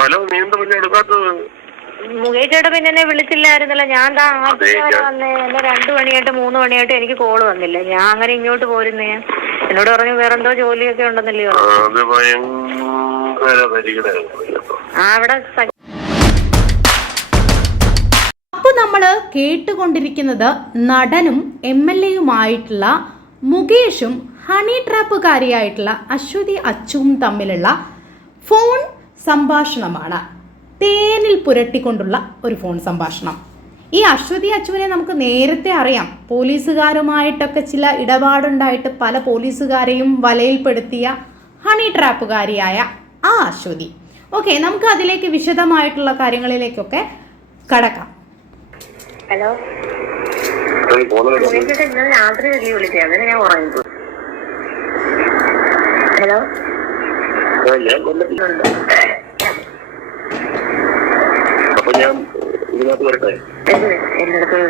Hello, നീ എന്താ പിന്നെ എടുക്കാത്തത്? മുകേഷ് ചേട്ടൻ പിന്നെ എന്നെ വിളിച്ചില്ലായിരുന്നല്ലോ. ഞാൻ വന്നേ. എന്നെ 2 മണിയായിട്ട് 3 മണിയായിട്ട് എനിക്ക് കോള് വന്നില്ല. ഞാൻ അങ്ങനെ ഇങ്ങോട്ട് പോരുന്നേ. എന്നോട് പറഞ്ഞു വേറെന്തോ ജോലിയൊക്കെ ഉണ്ടെന്നല്ലേ അവിടെ. അപ്പോൾ നമ്മൾ കേട്ടുകൊണ്ടിരിക്കുന്നത് നടനും MLA-യുമായിട്ടുള്ള മുകേഷും ഹണി ട്രാപ്പുകാരിയായിട്ടുള്ള അശ്വതി അച്ചുവും തമ്മിലുള്ള ഫോൺ സംഭാഷണമാണ്. തേനിൽ പുരട്ടിക്കൊണ്ടുള്ള ഒരു ഫോൺ സംഭാഷണം. ഈ അശ്വതി അച്ചുവിനെ നമുക്ക് നേരത്തെ അറിയാം. പോലീസുകാരുമായിട്ടൊക്കെ ചില ഇടപാടുണ്ടായിട്ട് പല പോലീസുകാരെയും വലയിൽപ്പെടുത്തിയ ഹണി ട്രാപ്പുകാരിയായ ആ അശ്വതി. ഓക്കെ, നമുക്ക് അതിലേക്ക് വിശദമായിട്ടുള്ള കാര്യങ്ങളിലേക്കൊക്കെ കടക്കാം. ഹലോ, രാത്രി വിളിച്ചത് ഞാൻ ഉറങ്ങി. ഹലോ, അപ്പൊ ഞാൻ ഇതിനകത്ത് വരട്ടെ? എന്റെ അടുത്ത്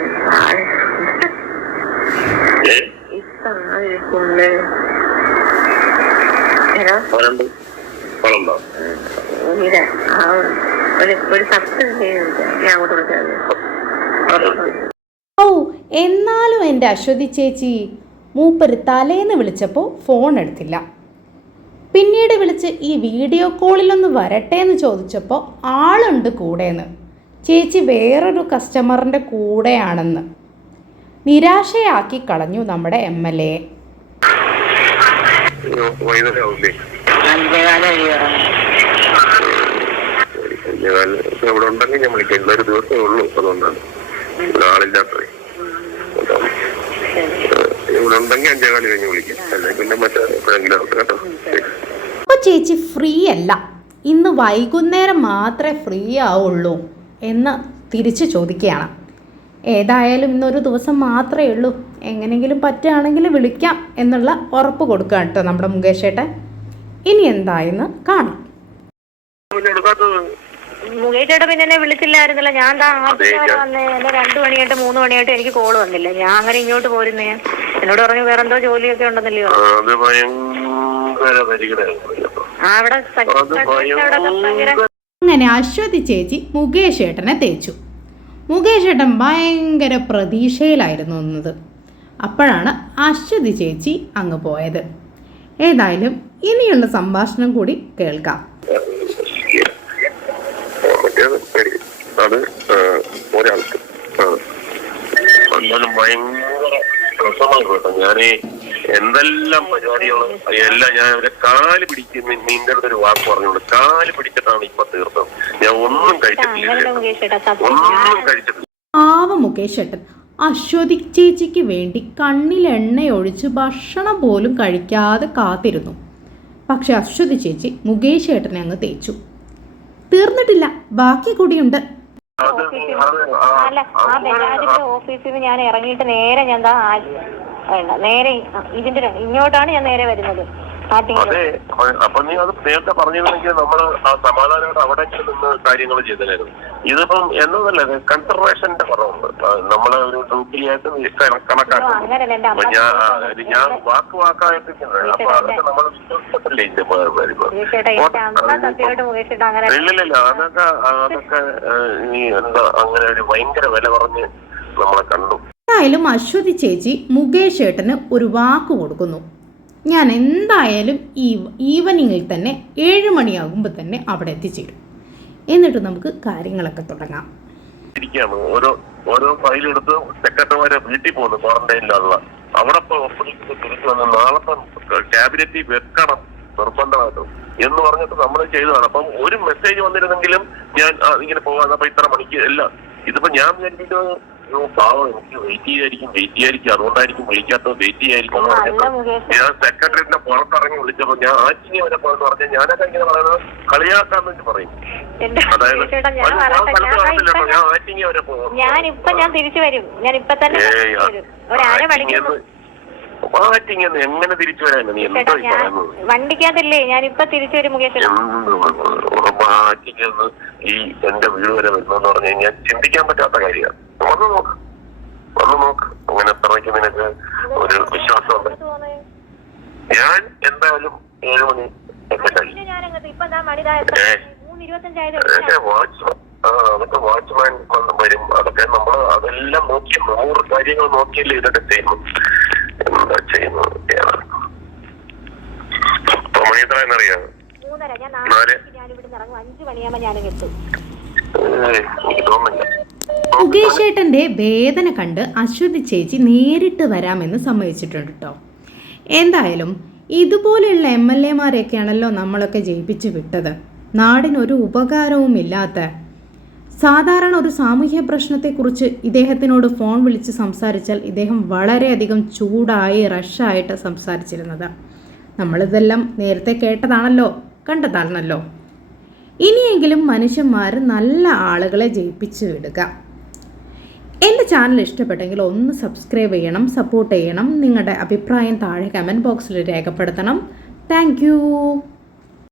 ഓ, എന്നാലും എൻ്റെ അശ്വതി ചേച്ചി മൂപ്പര് തലേന്ന് വിളിച്ചപ്പോൾ ഫോൺ എടുത്തില്ല. പിന്നീട് വിളിച്ച് ഈ വീഡിയോ കോളിലൊന്ന് വരട്ടെ എന്ന് ചോദിച്ചപ്പോൾ ആളുണ്ട് കൂടെയെന്ന്. ചേച്ചി വേറൊരു കസ്റ്റമറിൻ്റെ കൂടെയാണെന്ന് നിരാശയാക്കി കളഞ്ഞു നമ്മുടെ MLA. ഇവിടെ ഉണ്ടെങ്കിൽ ഞാൻ വിളിക്കാം. ഇന്നൊരു ദിവസമേ ഉള്ളൂ, അതുകൊണ്ടാണ് ആളില്ലാത്തത്. ഇവിടെ ഉണ്ടെങ്കിൽ 5:15 കഴിഞ്ഞ് വിളിക്കാം. അല്ലെങ്കിൽ പിന്നെ മറ്റെപ്പോഴെങ്കിലും കേട്ടോ. അപ്പോൾ ചേച്ചി ഫ്രീ അല്ല, ഇന്ന് വൈകുന്നേരം മാത്രമേ ഫ്രീ ആവുള്ളൂ എന്ന് തിരിച്ച് ചോദിക്കുകയാണ്. ഏതായാലും ഇന്നൊരു ദിവസം മാത്രമേ ഉള്ളൂ, എങ്ങനെയെങ്കിലും പറ്റുകയാണെങ്കിൽ വിളിക്കാം എന്നുള്ള ഉറപ്പ് കൊടുക്കുക കേട്ടോ നമ്മുടെ മുകേഷ് ഏട്ടൻ. ഇനി എന്തായെന്ന് കാണാം. മുകേഷ് ചേട്ടൻ പിന്നെ എന്നെ വിളിച്ചില്ലായിരുന്നല്ലോ. ഞാൻ വന്നേ. എന്നെ 2 മണിയായിട്ട് 3 മണിയായിട്ട് എനിക്ക് കോള് വന്നില്ല. ഞാൻ അങ്ങനെ ഇങ്ങോട്ട് പോരുന്നേ. എന്നോട് പറഞ്ഞു വേറെന്തോ ജോലിയൊക്കെ ഉണ്ടെന്നല്ലേ അവിടെ. അങ്ങനെ അശ്വതി ചേച്ചി മുകേഷ് ഏട്ടനെ തേച്ചു. മുകേഷ് ഏട്ടൻ ഭയങ്കര പ്രതീക്ഷയിലായിരുന്നു നിന്നത്. അപ്പോഴാണ് അശ്വതി ചേച്ചി അങ്ങ് പോയത്. ഏതായാലും ഇനിയുള്ള സംഭാഷണം കൂടി കേൾക്കാം. അത് ഒരാൾക്ക് ഭയങ്കര രസമാണ് കേട്ടോ. ഞാന് എന്തെല്ലാം പരിപാടികളും എല്ലാം ഞാൻ അവരെ കാല് പിടിക്കും. നിന്റെ അടുത്തൊരു വാക്ക് പറഞ്ഞോളൂ, കാല് പിടിച്ചിട്ടാണ് ഇപ്പൊ തീർത്തത്. ഞാൻ ഒന്നും കഴിച്ചിട്ടില്ല. പാവ മുകേഷ് ഏട്ടൻ അശ്വതി ചേച്ചിക്ക് വേണ്ടി കണ്ണിൽ എണ്ണയൊഴിച്ച് ഭക്ഷണം പോലും കഴിക്കാതെ കാത്തിരുന്നു. പക്ഷെ അശ്വതി ചേച്ചി മുകേഷ് ഏട്ടനെ അങ്ങ് തേച്ചു. തീർന്നിട്ടില്ല, ബാക്കി കൂടിയുണ്ട്. ഓഫീസിൽ നിന്ന് ഞാൻ ഇറങ്ങിയിട്ട് നേരെ നേരെ ഇതിന്റെ ഇങ്ങോട്ടാണ് ഞാൻ നേരെ വരുന്നത്. അതെ, അപ്പൊ നീ അത് നേരത്തെ പറഞ്ഞിരുന്നെങ്കിൽ നമ്മള് ആ സമാധാനമായിട്ട് അവിടെ നിന്ന് കാര്യങ്ങൾ ചെയ്തതായിരുന്നു. ഇതിപ്പം എന്നതല്ല, കൺസർവേഷന്റെ കുറവുണ്ട്. നമ്മളെ ഒരു ഡ്യൂട്ടിയായിട്ട് കണക്കാക്കും. ഞാൻ വാക്കായിട്ട് അപ്പൊ അതൊക്കെ നമ്മൾ വിശ്വസിച്ചിട്ടില്ലേ ഇല്ലില്ല. അതൊക്കെ ഈ എന്താ അങ്ങനെ ഒരു ഭയങ്കര വില പറഞ്ഞ് നമ്മളെ കണ്ടു. എന്തായാലും അശ്വതി ചേച്ചി മുകേഷ് ഏട്ടന് ഒരു വാക്ക് കൊടുക്കുന്നു. ഞാൻ എന്തായാലും ഈവനിങ്ങിൽ തന്നെ 7 മണിയാകുമ്പോൾ തന്നെ അവിടെ എത്തിച്ചേരും. എന്നിട്ട് നമുക്ക് കാര്യങ്ങളൊക്കെ തുടങ്ങാം. ഓരോ ഫയലെടുത്ത് സെക്രട്ടറിമാരെ വീട്ടിൽ പോകുന്നു ക്വാറന്റൈനിലുള്ള. അവിടെ തിരിച്ചു വന്ന് നാളത്തെ ക്യാബിനറ്റിൽ വെക്കണം നിർബന്ധമായിട്ടും എന്ന് പറഞ്ഞിട്ട് നമ്മൾ ചെയ്തതാണ്. അപ്പം ഒരു മെസ്സേജ് വന്നിരുന്നെങ്കിലും ഞാൻ ഇങ്ങനെ പോകാൻ അപ്പൊ ഇത്ര മണിക്ക് എല്ലാം. ഇതിപ്പോ ഞാൻ വിചാരിച്ചിട്ട് പാവം എനിക്ക് വെയിറ്റ് ചെയ്യായിരിക്കും അതുകൊണ്ടായിരിക്കും വിളിക്കാത്തത്, വെയിറ്റ് ചെയ്യായിരിക്കും. ഞാൻ സെക്രട്ടറിന്റെ പുറത്തിറങ്ങി വിളിച്ചപ്പോ ഞാൻ ആറ്റിങ്ങി വരെ പോയെന്ന് പറഞ്ഞാൽ ഞാനൊക്കെ ഇങ്ങനെ പറയുന്നത് കളിയാക്കാന്ന് വെച്ച് പറയും. അതായത് ഞാൻ ആറ്റിങ്ങി വരെ പോകും. ആറ്റിങ്ങന്ന് എങ്ങനെ തിരിച്ചു വരാൻ നീ എന്തോ പറയുന്നത്? വണ്ടിക്കകത്തല്ലേ ഞാനിപ്പോ തിരിച്ചു വരും മുകേഷ്. ആറ്റിങ്ങന്ന് ഈ എന്റെ വീട് വരെ വരുന്നെന്ന് പറഞ്ഞു കഴിഞ്ഞാൽ ചിന്തിക്കാൻ പറ്റാത്ത കാര്യമാണ്. വന്ന് നോക്ക് അങ്ങനെ അത്രയ്ക്ക് നിനക്ക് ഒരു വിശ്വാസമുണ്ട്. ഞാൻ എന്തായാലും 7 മണി അതൊക്കെ വാച്ച്മാൻ വരും. അതൊക്കെ നമ്മൾ അതെല്ലാം നോക്കി 100 കാര്യങ്ങൾ നോക്കിയല്ലേ ഇതൊക്കെ ചെയ്യുന്നു. എന്താ ചെയ്യുന്നത്? മണി എത്ര എന്നറിയാം? 4. എനിക്ക് തോന്നുന്നില്ല. മുകേഷ് ഏട്ടൻ്റെ വേദന കണ്ട് അശ്വതി ചേച്ചി നേരിട്ട് വരാമെന്ന് സമ്മതിച്ചിട്ടുണ്ട് കേട്ടോ. എന്തായാലും ഇതുപോലെയുള്ള MLA-മാരെയൊക്കെയാണല്ലോ നമ്മളൊക്കെ ജയിപ്പിച്ച് വിട്ടത്. നാടിനൊരു ഉപകാരവുമില്ലാത്ത, സാധാരണ ഒരു സാമൂഹ്യ പ്രശ്നത്തെക്കുറിച്ച് ഇദ്ദേഹത്തിനോട് ഫോൺ വിളിച്ച് സംസാരിച്ചാൽ ഇദ്ദേഹം വളരെയധികം ചൂടായി റഷായിട്ട് സംസാരിച്ചിരുന്നത്. നമ്മളിതെല്ലാം നേരത്തെ കേട്ടതാണല്ലോ, കണ്ടതാണല്ലോ. ഇനിയെങ്കിലും മനുഷ്യന്മാർ നല്ല ആളുകളെ ജയിപ്പിച്ച് വിടുക. എൻ്റെ ചാനൽ ഇഷ്ടപ്പെട്ടെങ്കിൽ ഒന്ന് സബ്സ്ക്രൈബ് ചെയ്യണം, സപ്പോർട്ട് ചെയ്യണം. നിങ്ങളുടെ അഭിപ്രായം താഴെ കമൻറ്റ് ബോക്സിൽ രേഖപ്പെടുത്തണം. താങ്ക്